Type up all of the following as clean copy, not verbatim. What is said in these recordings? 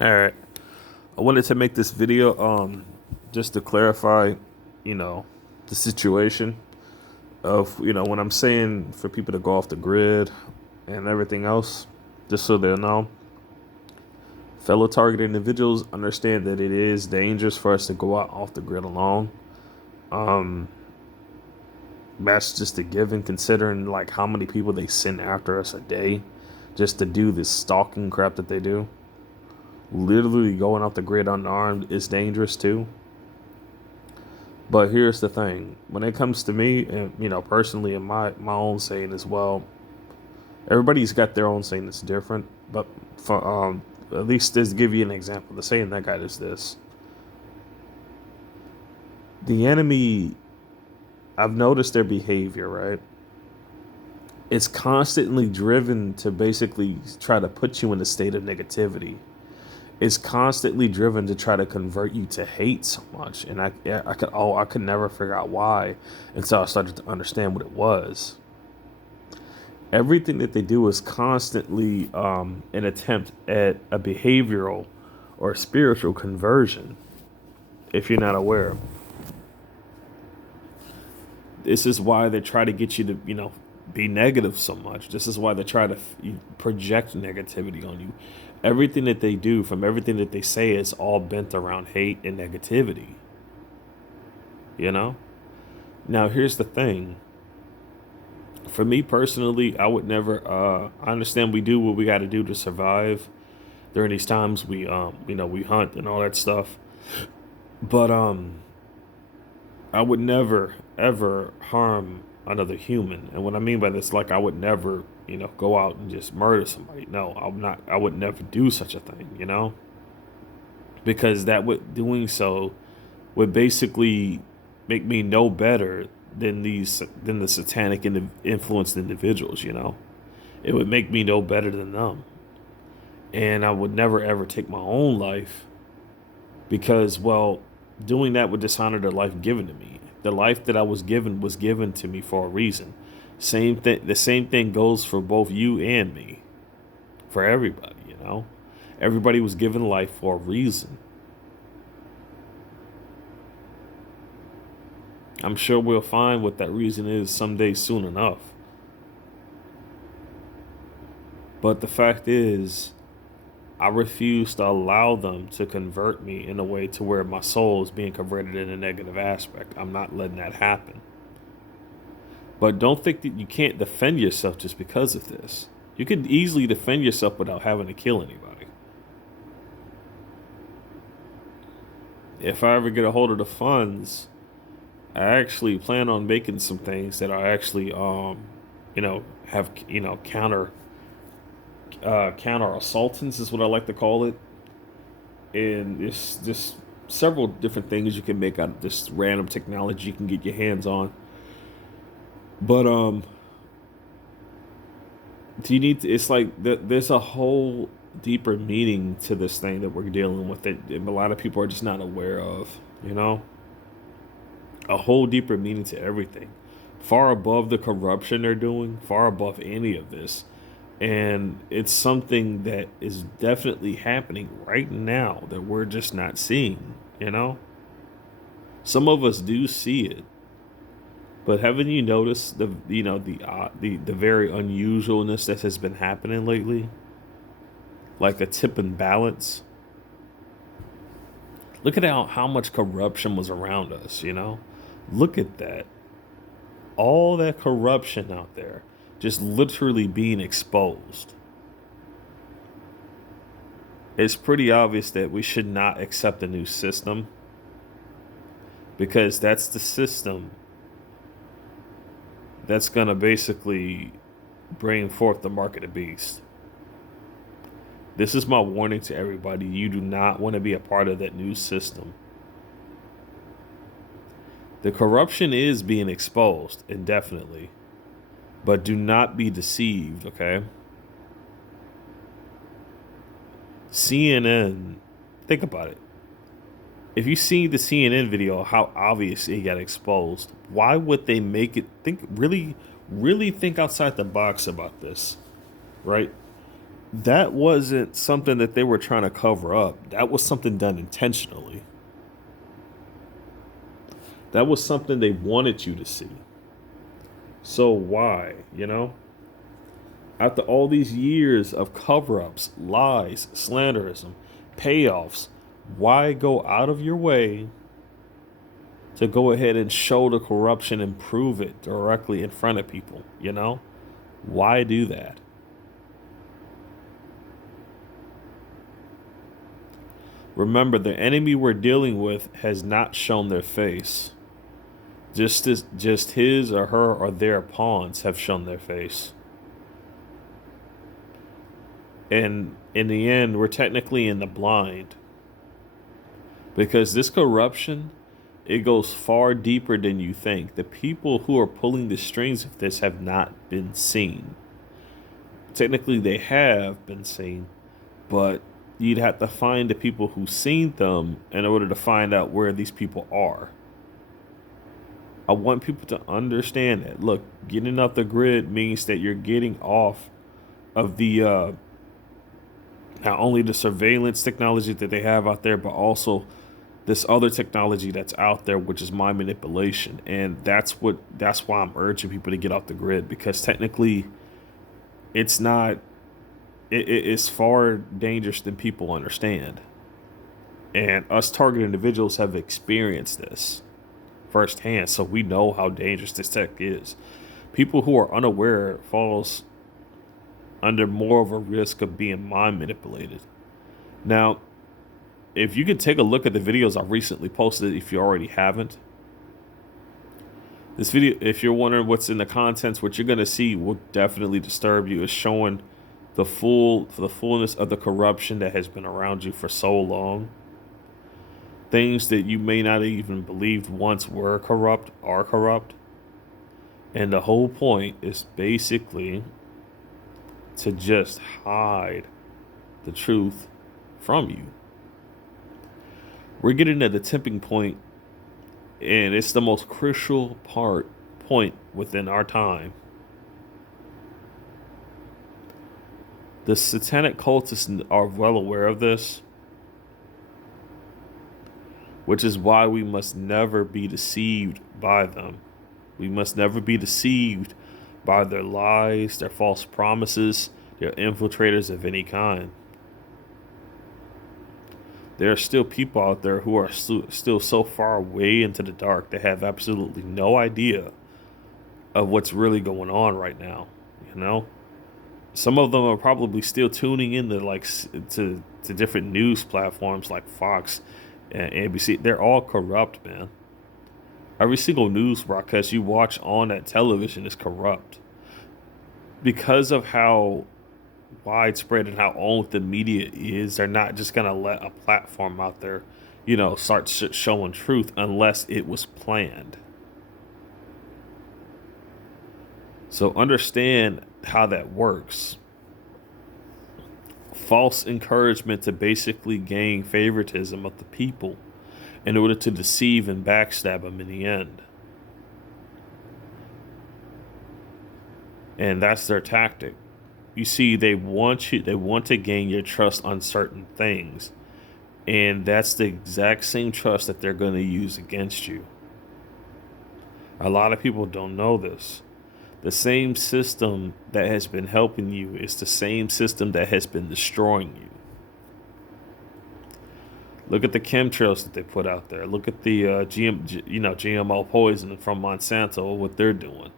All right. I wanted to make this video just to clarify, you know, the situation of, when I'm saying for people to go off the grid and everything else, just so they'll know. Fellow targeted individuals understand that it is dangerous for us to go out off the grid alone. Um that's just a given considering like how many people they send after us a day just to do this stalking crap that they do. Literally going off the grid unarmed is dangerous too. But here's the thing: when it comes to me, and personally, in my own saying as well, everybody's got their own saying that's different. But for at least just give you an example, the saying that got is this: the enemy. I've noticed their behavior, right? It's constantly driven to basically try to put you in a state of negativity. It's constantly driven to try to convert you to hate so much, and I could never figure out why until I started to understand what it was. Everything that they do is constantly an attempt at a behavioral or spiritual conversion. If you're not aware, this is why they try to get you to be negative so much. This is why they try to project negativity on you. Everything that they do, from everything that they say, is all bent around hate and negativity. You know? Now, here's the thing. For me personally, I would never, I understand we do what we got to do to survive. During these times, we hunt and all that stuff. But, I would never, ever harm another human. And what I mean by this, like, I would never, go out and just murder somebody. No, I would never do such a thing. Because that would, doing so would basically make me no better than the satanic influenced individuals. It would make me no better than them. And I would never ever take my own life because, well, doing that would dishonor the life given to me. The life that I was given to me for a reason. Same thing. The same thing goes for both you and me, for everybody. Everybody was given life for a reason. I'm sure we'll find what that reason is someday soon enough. But the fact is, I refuse to allow them to convert me in a way to where my soul is being converted in a negative aspect. I'm not letting that happen. But don't think that you can't defend yourself just because of this. You could easily defend yourself without having to kill anybody. If I ever get a hold of the funds, I actually plan on making some things that are actually, have, counter assaultants is what I like to call it. And there's just several different things you can make out of this random technology you can get your hands on. But do you need to, it's like there's a whole deeper meaning to this thing that we're dealing with that a lot of people are just not aware of. A whole deeper meaning to everything, far above the corruption they're doing, far above any of this. And it's something that is definitely happening right now that we're just not seeing. Some of us do see it, but haven't you noticed the very unusualness that has been happening lately, like a tip and balance? Look at how much corruption was around us. Look at that. All that corruption out there just literally being exposed. It's pretty obvious that we should not accept a new system because that's the system that's going to basically bring forth the mark of the beast. This is my warning to everybody. You do not want to be a part of that new system. The corruption is being exposed, indefinitely. But do not be deceived, okay? CNN, think about it. If you see the CNN video, how obvious it got exposed, why would they make it really think outside the box about this, right? That wasn't something that they were trying to cover up. That was something done intentionally. That was something they wanted you to see. So why, After all these years of cover ups, lies, slanderism, payoffs, why go out of your way to go ahead and show the corruption and prove it directly in front of people? Why do that? Remember, the enemy we're dealing with has not shown their face. Just his or her or their pawns have shown their face. And in the end, we're technically in the blind. Because this corruption, it goes far deeper than you think. The people who are pulling the strings of this have not been seen. Technically, they have been seen, but you'd have to find the people who've seen them in order to find out where these people are. I want people to understand that. Look, getting off the grid means that you're getting off of the not only the surveillance technology that they have out there, but also this other technology that's out there, which is mind manipulation. And that's why I'm urging people to get off the grid, because technically it's not it's far dangerous than people understand. And us targeted individuals have experienced this firsthand, so we know how dangerous this tech is. People who are unaware falls under more of a risk of being mind manipulated. Now, if you could take a look at the videos I recently posted, if you already haven't, this video, if you're wondering what's in the contents, what you're going to see will definitely disturb you. It's showing the fullness of the corruption that has been around you for so long. Things that you may not even believed once were corrupt are corrupt. And the whole point is basically to just hide the truth from you. We're getting at the tipping point, and it's the most crucial point within our time. The satanic cultists are well aware of this, which is why we must never be deceived by them. We must never be deceived by their lies, their false promises, their infiltrators of any kind. There are still people out there who are still so far way into the dark they have absolutely no idea of what's really going on right now. Some of them are probably still tuning in to different news platforms like Fox and ABC. They're all corrupt, man. Every single news broadcast you watch on that television is corrupt. Because of how widespread and how old the media is, they're not just going to let a platform out there, start showing truth unless it was planned. So understand how that works. False encouragement to basically gain favoritism of the people in order to deceive and backstab them in the end. And that's their tactic. You see, they want to gain your trust on certain things. And that's the exact same trust that they're going to use against you. A lot of people don't know this. The same system that has been helping you is the same system that has been destroying you. Look at the chemtrails that they put out there. Look at the GMO poison from Monsanto, what they're doing.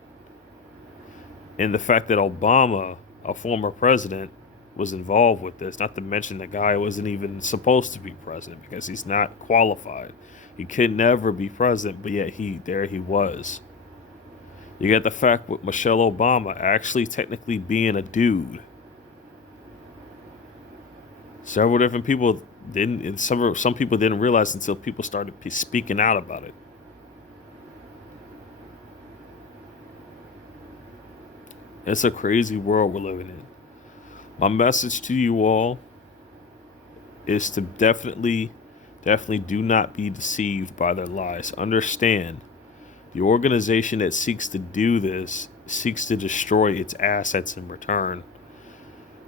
And the fact that Obama, a former president, was involved with this, not to mention the guy wasn't even supposed to be president because he's not qualified. He could never be president, but yet he was. You got the fact with Michelle Obama actually technically being a dude. Several different people didn't. Some people didn't realize until people started speaking out about it. It's a crazy world we're living in. My message to you all is to definitely do not be deceived by their lies. Understand, the organization that seeks to do this seeks to destroy its assets in return.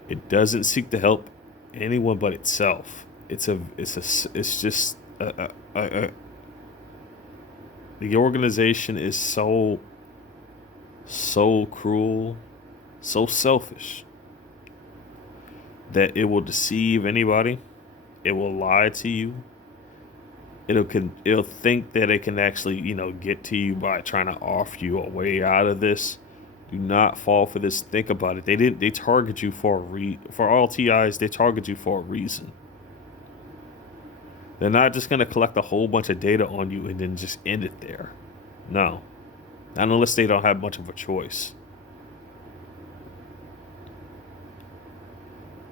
It doesn't seek to help anyone but itself. It's just the organization is so cruel, so selfish that it will deceive anybody. It will lie to you. It'll think that it can actually, get to you by trying to offer you a way out of this. Do not fall for this. Think about it. They target you for all TIs, they target you for a reason. They're not just going to collect a whole bunch of data on you and then just end it there. No. Not unless they don't have much of a choice.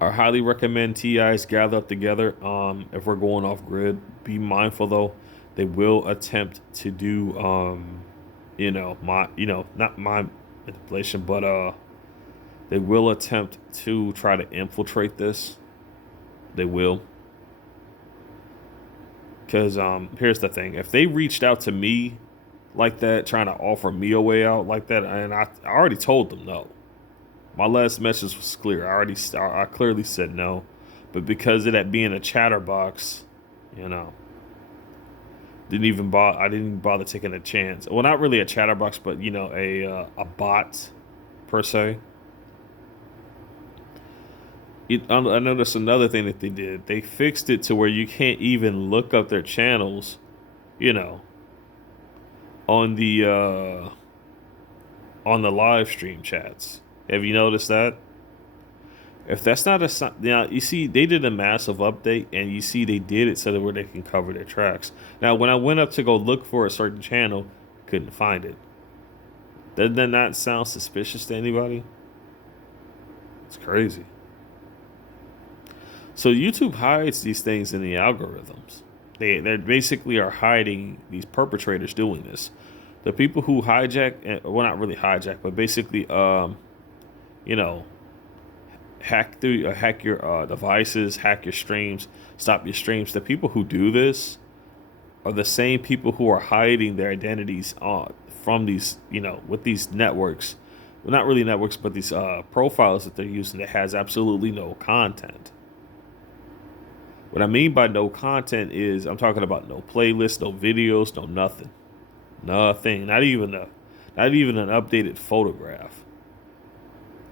I highly recommend TIs gather up together. If we're going off grid, be mindful though. They will attempt to do, not mind manipulation, but they will attempt to try to infiltrate this. They will. Because here's the thing: if they reached out to me like that, trying to offer me a way out like that, and I already told them no. My last message was clear. I clearly said no, but because of that being a chatterbox, didn't even bother. I didn't even bother taking a chance. Well, not really a chatterbox, but a bot per se. I noticed another thing that they did. They fixed it to where you can't even look up their channels, on the live stream chats. Have you noticed that? If that's not a sign, now you see they did a massive update, and you see they did it so that where they can cover their tracks. Now, when I went up to go look for a certain channel, couldn't find it. Doesn't that not sound suspicious to anybody? It's crazy. So YouTube hides these things in the algorithms. They basically are hiding these perpetrators doing this. The people who hijack, well, not really hijack, but basically, hack your devices, hack your streams, stop your streams. The people who do this are the same people who are hiding their identities from these, with these networks. Well, not really networks, but these profiles that they're using that has absolutely no content. What I mean by no content is I'm talking about no playlists, no videos, no nothing. Nothing. Not even an updated photograph.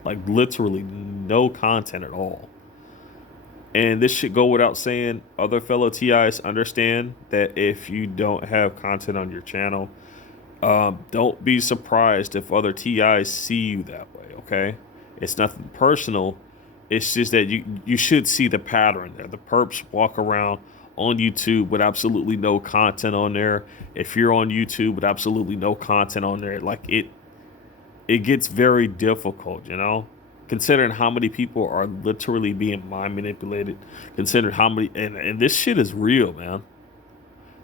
Like literally no content at all. And this should go without saying. Other fellow TIs understand that if you don't have content on your channel, don't be surprised if other TIs see you that way, okay? It's nothing personal. It's just that you should see the pattern there. The perps walk around on YouTube with absolutely no content on there. If you're on YouTube with absolutely no content on there, like it gets very difficult, considering how many people are literally being mind manipulated, considering how many, and this shit is real, man.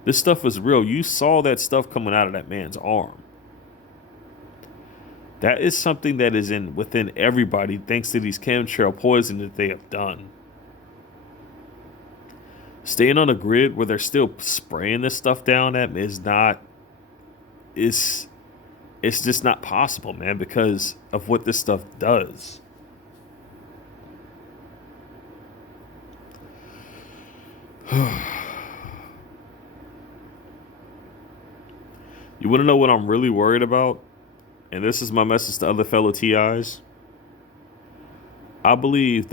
This stuff is real. You saw that stuff coming out of that man's arm. That is something that is within everybody thanks to these chemtrail poison that they have done. Staying on a grid where they're still spraying this stuff down at me it's just not possible, man, because of what this stuff does. You want to know what I'm really worried about? And this is my message to other fellow TIs. I believe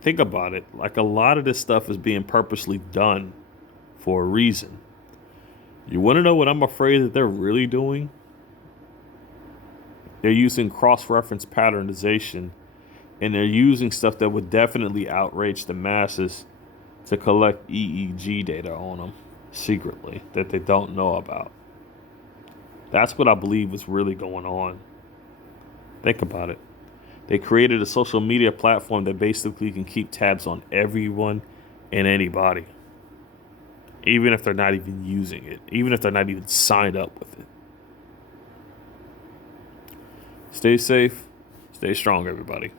think about it, like a lot of this stuff is being purposely done for a reason. You want to know what I'm afraid that they're really doing? They're using cross-reference patternization, and they're using stuff that would definitely outrage the masses to collect EEG data on them secretly that they don't know about. That's what I believe is really going on. Think about it. They created a social media platform that basically can keep tabs on everyone and anybody, even if they're not even using it, even if they're not even signed up with it. Stay safe, stay strong, everybody.